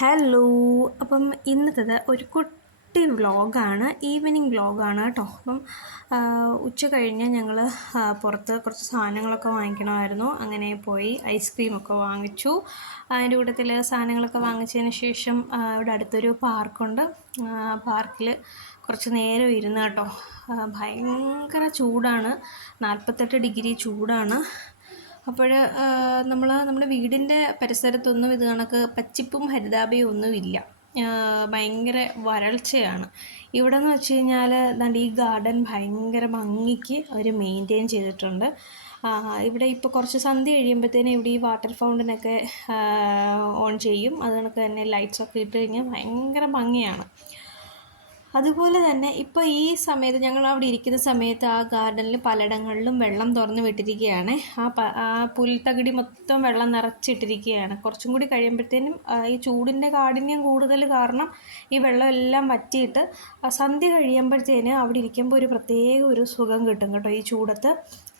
Hello. അപ്പം ഇന്നത്തേത് ഒരു കുട്ടി വ്ളോഗാണ്, ഈവനിങ് വ്ളോഗാണ് കേട്ടോ. അപ്പം ഉച്ച കഴിഞ്ഞ് ഞങ്ങൾ പുറത്ത് കുറച്ച് സാധനങ്ങളൊക്കെ വാങ്ങിക്കണമായിരുന്നു. അങ്ങനെ പോയി ഐസ്ക്രീമൊക്കെ വാങ്ങിച്ചു. അതിൻ്റെ കൂട്ടത്തിൽ സാധനങ്ങളൊക്കെ വാങ്ങിച്ചതിന് ശേഷം ഇവിടെ അടുത്തൊരു പാർക്കുണ്ട്. പാർക്കിൽ കുറച്ച് നേരം ഇരുന്ന് കേട്ടോ. ഭയങ്കര ചൂടാണ്, 48 ഡിഗ്രി ചൂടാണ്. അപ്പോൾ നമ്മുടെ വീടിൻ്റെ പരിസരത്തൊന്നും ഇത് കണക്ക് പച്ചിപ്പും ഹരിതാഭയും ഒന്നുമില്ല. ഭയങ്കര വരൾച്ചയാണ് ഇവിടെ എന്ന് വെച്ച് കഴിഞ്ഞാൽ. ദാണ്ട് ഈ ഗാർഡൻ ഭയങ്കര ഭംഗിക്ക് അവർ മെയിൻറ്റെയിൻ ചെയ്തിട്ടുണ്ട്. ഇവിടെ ഇപ്പോൾ കുറച്ച് സന്ധ്യ കഴിയുമ്പോഴത്തേനും ഇവിടെ ഈ വാട്ടർ ഫൗണ്ടനൊക്കെ ഓൺ ചെയ്യും. അത് കണക്ക് തന്നെ ലൈറ്റ്സൊക്കെ ഇട്ട് കഴിഞ്ഞാൽ ഭയങ്കര ഭംഗിയാണ്. അതുപോലെ തന്നെ ഇപ്പോൾ ഈ സമയത്ത് ഞങ്ങൾ അവിടെ ഇരിക്കുന്ന സമയത്ത് ആ ഗാർഡനിൽ പലയിടങ്ങളിലും വെള്ളം തുറന്ന് വിട്ടിരിക്കുകയാണ്. ആ പുൽത്തകിടി മൊത്തം വെള്ളം നിറച്ചിട്ടിരിക്കുകയാണ്. കുറച്ചും കൂടി കഴിയുമ്പോഴത്തേനും ഈ ചൂടിൻ്റെ കാഠിന്യം കൂടുതൽ കാരണം ഈ വെള്ളം എല്ലാം വറ്റിയിട്ട് സന്ധ്യ കഴിയുമ്പോഴത്തേന് അവിടെ ഇരിക്കുമ്പോൾ ഒരു പ്രത്യേക ഒരു സുഖം കിട്ടും കേട്ടോ ഈ ചൂടത്ത്.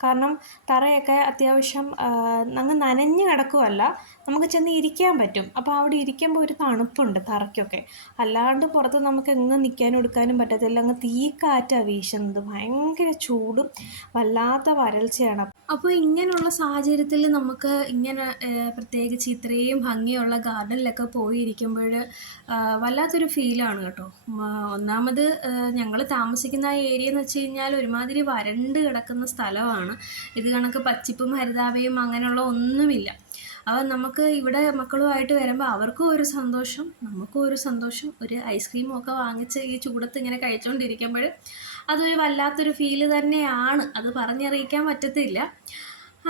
കാരണം തറയൊക്കെ അത്യാവശ്യം അങ്ങ് നനഞ്ഞ് കിടക്കുകയല്ല, നമുക്ക് ചെന്ന് ഇരിക്കാൻ പറ്റും. അപ്പോൾ അവിടെ ഇരിക്കുമ്പോൾ ഒരു തണുപ്പുണ്ട് തറയ്ക്കൊക്കെ. അല്ലാണ്ട് പുറത്ത് നമുക്ക് എങ്ങും നിൽക്കാനും എടുക്കാനും പറ്റത്തില്ല. അങ്ങ് തീക്കാറ്റാണ് വീശുന്നത്, ഭയങ്കര ചൂടും വല്ലാത്ത വരൾച്ചയാണ്. അപ്പോൾ ഇങ്ങനെയുള്ള സാഹചര്യത്തിൽ നമുക്ക് ഇങ്ങനെ പ്രത്യേകിച്ച് ഇത്രയും ഭംഗിയുള്ള ഗാർഡനിലൊക്കെ പോയിരിക്കുമ്പോൾ വല്ലാത്തൊരു ഫീലാണ് കേട്ടോ. ഒന്നാമത് ഞങ്ങൾ താമസിക്കുന്ന ആ ഏരിയ എന്ന് വെച്ച് കഴിഞ്ഞാൽ ഒരുമാതിരി വരണ്ട് കിടക്കുന്ന സ്ഥലമാണ്. ഇത് കണക്ക് പച്ചിപ്പും ഹരിതാഭയും അങ്ങനെയുള്ള ഒന്നുമില്ല. അപ്പോൾ നമുക്ക് ഇവിടെ മക്കളുമായിട്ട് വരുമ്പോൾ അവർക്കും ഒരു സന്തോഷം, നമുക്കും ഒരു സന്തോഷം. ഒരു ഐസ്ക്രീമും ഒക്കെ വാങ്ങിച്ച് ഈ ചൂടത്ത് ഇങ്ങനെ കഴിച്ചുകൊണ്ടിരിക്കുമ്പോൾ അതൊരു വല്ലാത്തൊരു ഫീല് തന്നെയാണ്, അത് പറഞ്ഞറിയിക്കാൻ പറ്റത്തില്ല.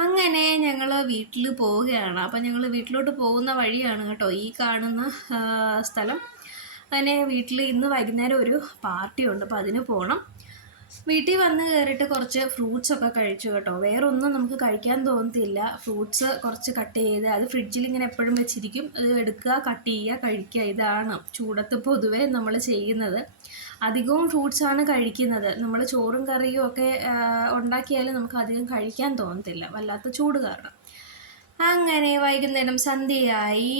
അങ്ങനെ ഞങ്ങൾ വീട്ടിൽ പോവുകയാണ്. അപ്പം ഞങ്ങൾ വീട്ടിലോട്ട് പോകുന്ന വഴിയാണ് കേട്ടോ ഈ കാണുന്ന സ്ഥലം. അങ്ങനെ വീട്ടിൽ ഇന്ന് വൈകുന്നേരം ഒരു പാർട്ടി ഉണ്ട്, അപ്പോൾ അതിന് പോകണം. വീട്ടിൽ വന്ന് കയറിയിട്ട് കുറച്ച് ഫ്രൂട്ട്സൊക്കെ കഴിച്ചു കേട്ടോ. വേറൊന്നും നമുക്ക് കഴിക്കാൻ തോന്നത്തില്ല. ഫ്രൂട്ട്സ് കുറച്ച് കട്ട് ചെയ്ത് അത് ഫ്രിഡ്ജിൽ ഇങ്ങനെ എപ്പോഴും വെച്ചിരിക്കും. അത് എടുക്കുക, കട്ട് ചെയ്യുക, കഴിക്കുക. ഇതാണ് ചൂടത്ത് പൊതുവേ നമ്മൾ ചെയ്യുന്നത്. അധികവും ഫ്രൂട്ട്സാണ് കഴിക്കുന്നത്. നമ്മൾ ചോറും കറിയും ഒക്കെ ഉണ്ടാക്കിയാലും നമുക്ക് അധികം കഴിക്കാൻ തോന്നത്തില്ല, വല്ലാത്ത ചൂട് കാരണം. അങ്ങനെ വൈകുന്നേരം സന്ധ്യയായി,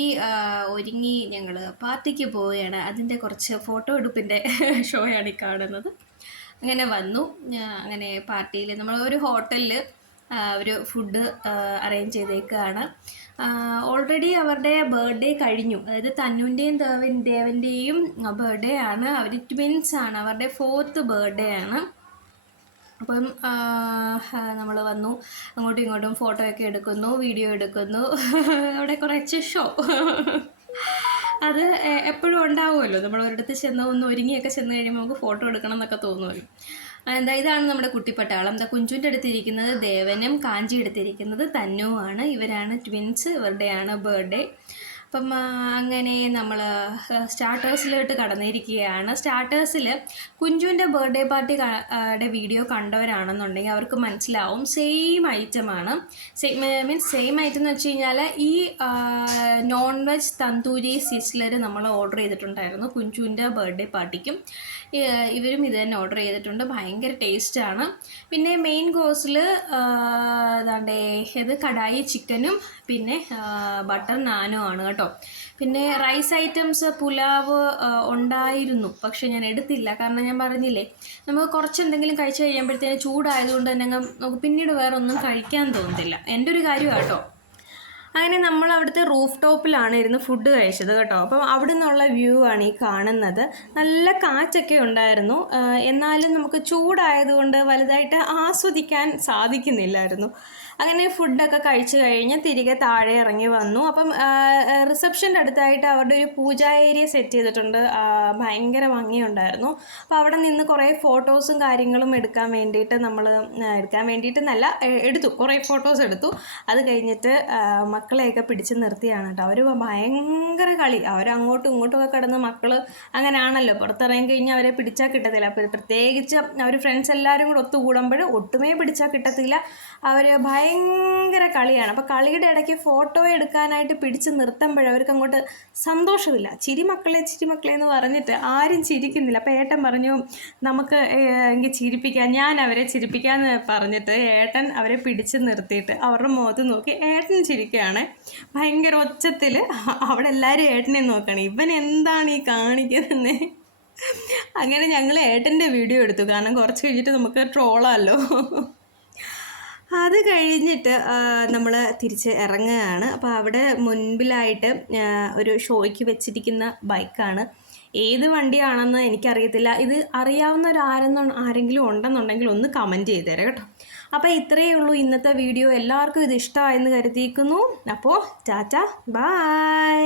ഒരുങ്ങി ഞങ്ങൾ പാർട്ടിക്ക് പോവുകയാണ്. അതിൻ്റെ കുറച്ച് ഫോട്ടോ എടുപ്പിൻ്റെ ഷോയാണ് ഈ കാണുന്നത്. അങ്ങനെ വന്നു. അങ്ങനെ പാർട്ടിയിൽ നമ്മൾ ഒരു ഹോട്ടലിൽ ഒരു ഫുഡ് അറേഞ്ച് ചെയ്തേക്കുകയാണ്. ഓൾറെഡി അവരുടെ ബർത്ത്ഡേ കഴിഞ്ഞു. അതായത് തന്നുവിൻ്റെയും ദേവൻ്റെയും ബർത്ത്ഡേ ആണ്. അവർ ട്വിൻസാണ്, അവരുടെ 4th ബർത്ത്ഡേ ആണ്. അപ്പം നമ്മൾ വന്നു, അങ്ങോട്ടും ഇങ്ങോട്ടും ഫോട്ടോ ഒക്കെ എടുക്കുന്നു, വീഡിയോ എടുക്കുന്നു. അവിടെ കുറച്ച് ഷോ അത് എപ്പോഴും ഉണ്ടാവുമല്ലോ. നമ്മൾ ഒരിടത്ത് ചെന്ന് ഒന്ന് ഒരുങ്ങിയൊക്കെ ചെന്ന് കഴിയുമ്പോൾ നമുക്ക് ഫോട്ടോ എടുക്കണം എന്നൊക്കെ തോന്നുമല്ലോ. ഇതാണ് നമ്മുടെ കുട്ടിപ്പട്ടാളം. കുഞ്ചുവിൻ്റെ അടുത്തിരിക്കുന്നത് ദേവനും, കാഞ്ചി എടുത്തിരിക്കുന്നത് തന്നുവാണ്. ഇവരാണ് ട്വിൻസ്, ഇവരുടെയാണ് ബർത്ത്ഡേ. അപ്പം അങ്ങനെ നമ്മൾ സ്റ്റാർട്ടേഴ്സിലോട്ട് കടന്നിരിക്കുകയാണ്. സ്റ്റാർട്ടേഴ്സിൽ കുഞ്ചുവിൻ്റെ ബർത്ത്ഡേ പാർട്ടിയുടെ വീഡിയോ കണ്ടവരാണെന്നുണ്ടെങ്കിൽ അവർക്ക് മനസ്സിലാവും സെയിം ഐറ്റമാണ്. സെയിം ഐറ്റം എന്ന് വെച്ച് കഴിഞ്ഞാൽ ഈ നോൺ വെജ് തന്തൂരി സിസ്ലർ നമ്മൾ ഓർഡർ ചെയ്തിട്ടുണ്ടായിരുന്നു കുഞ്ചുവിൻ്റെ ബർത്ത്ഡേ പാർട്ടിക്കും. ഇവരും ഇത് തന്നെ ഓർഡർ ചെയ്തിട്ടുണ്ട്. ഭയങ്കര ടേസ്റ്റാണ്. പിന്നെ മെയിൻ കോഴ്സിൽ ഏതാണ്ടേ ഇത് കടായി ചിക്കനും പിന്നെ ബട്ടർ നാനും ആണ് കേട്ടോ. പിന്നെ റൈസ് ഐറ്റംസ് പുലാവ് ഉണ്ടായിരുന്നു, പക്ഷെ ഞാൻ എടുത്തില്ല. കാരണം ഞാൻ പറഞ്ഞില്ലേ, നമുക്ക് കുറച്ച് എന്തെങ്കിലും കഴിച്ച് കഴിയുമ്പോഴത്തേന് ചൂടായതുകൊണ്ട് തന്നെ നമുക്ക് പിന്നീട് വേറെ ഒന്നും കഴിക്കാൻ തോന്നത്തില്ല. എൻ്റെ ഒരു കാര്യമാണ് കേട്ടോ. അങ്ങനെ നമ്മൾ അവിടുത്തെ റൂഫ് ടോപ്പിലാണ് ഇരുന്ന് ഫുഡ് കഴിച്ചത് കേട്ടോ. അപ്പം അവിടെ നിന്നുള്ള വ്യൂ ആണ് ഈ കാണുന്നത്. നല്ല കാറ്റൊക്കെ ഉണ്ടായിരുന്നു, എന്നാലും നമുക്ക് ചൂടായതുകൊണ്ട് വലുതായിട്ട് ആസ്വദിക്കാൻ സാധിക്കുന്നില്ലായിരുന്നു. അങ്ങനെ ഫുഡൊക്കെ കഴിച്ച് കഴിഞ്ഞ് തിരികെ താഴെ ഇറങ്ങി വന്നു. അപ്പം റിസപ്ഷൻ്റെ അടുത്തായിട്ട് അവരുടെ ഒരു പൂജാ ഏരിയ സെറ്റ് ചെയ്തിട്ടുണ്ട്. ഭയങ്കര ഭംഗിയുണ്ടായിരുന്നു. അപ്പോൾ അവിടെ നിന്ന് കുറേ ഫോട്ടോസും കാര്യങ്ങളും എടുക്കാൻ വേണ്ടിയിട്ടെന്നല്ല, എടുത്തു, കുറേ ഫോട്ടോസ് എടുത്തു. അത് കഴിഞ്ഞിട്ട് മക്കളെയൊക്കെ പിടിച്ച് നിർത്തിയാണ് കേട്ടോ. അവർ ഭയങ്കര കളി, അവരങ്ങോട്ടും ഇങ്ങോട്ടുമൊക്കെ കിടന്ന്, മക്കൾ അങ്ങനെയാണല്ലോ, പുറത്തിറങ്ങി കഴിഞ്ഞാൽ അവരെ പിടിച്ചാൽ കിട്ടത്തില്ല. അപ്പോൾ പ്രത്യേകിച്ച് അവർ ഫ്രണ്ട്സ് എല്ലാവരും കൂടെ ഒത്തുകൂടുമ്പോൾ ഒട്ടുമേ പിടിച്ചാൽ കിട്ടത്തില്ല. അവർ ഭയങ്കര കളിയാണ്. അപ്പോൾ കളിയുടെ ഇടയ്ക്ക് ഫോട്ടോ എടുക്കാനായിട്ട് പിടിച്ച് നിർത്തുമ്പോൾ അവർക്ക് അങ്ങോട്ട് സന്തോഷമില്ല. ചിരി മക്കളെ എന്ന് പറഞ്ഞിട്ട് ആരും ചിരിക്കുന്നില്ല. അപ്പോൾ ഏട്ടൻ പറഞ്ഞു നമുക്ക് എങ്കിൽ ചിരിപ്പിക്കാം, ഞാൻ അവരെ ചിരിപ്പിക്കാമെന്ന് പറഞ്ഞിട്ട് ഏട്ടൻ അവരെ പിടിച്ച് നിർത്തിയിട്ട് അവരുടെ മുഖത്ത് നോക്കി ഏട്ടൻ ചിരിക്കുകയാണ് ഭയങ്കര ഒച്ചത്തിൽ. അവിടെ എല്ലാവരും ഏട്ടനെ നോക്കണം, ഇവൻ എന്താണ് ഈ കാണിക്കുന്നത്. അങ്ങനെ ഞങ്ങൾ ഏട്ടൻ്റെ വീഡിയോ എടുത്തു, കാരണം കുറച്ച് കഴിഞ്ഞിട്ട് നമുക്ക് ട്രോളാമല്ലോ. അത് കഴിഞ്ഞിട്ട് നമ്മൾ തിരിച്ച് ഇറങ്ങുകയാണ്. അപ്പോൾ അവിടെ മുൻപിലായിട്ട് ഒരു ഷോയ്ക്ക് വെച്ചിരിക്കുന്ന ബൈക്കാണ്. ഏത് വണ്ടിയാണെന്ന് എനിക്കറിയത്തില്ല. ഇത് ആരെങ്കിലും ഉണ്ടെന്നുണ്ടെങ്കിൽ ഒന്ന് കമൻറ്റ് ചെയ്തേരെ കേട്ടോ. അപ്പോൾ ഇത്രയേ ഉള്ളൂ ഇന്നത്തെ വീഡിയോ. എല്ലാവർക്കും ഇത് ഇഷ്ടമായെന്ന് കരുതിയിരിക്കുന്നു. അപ്പോൾ ടാറ്റ, ബൈ.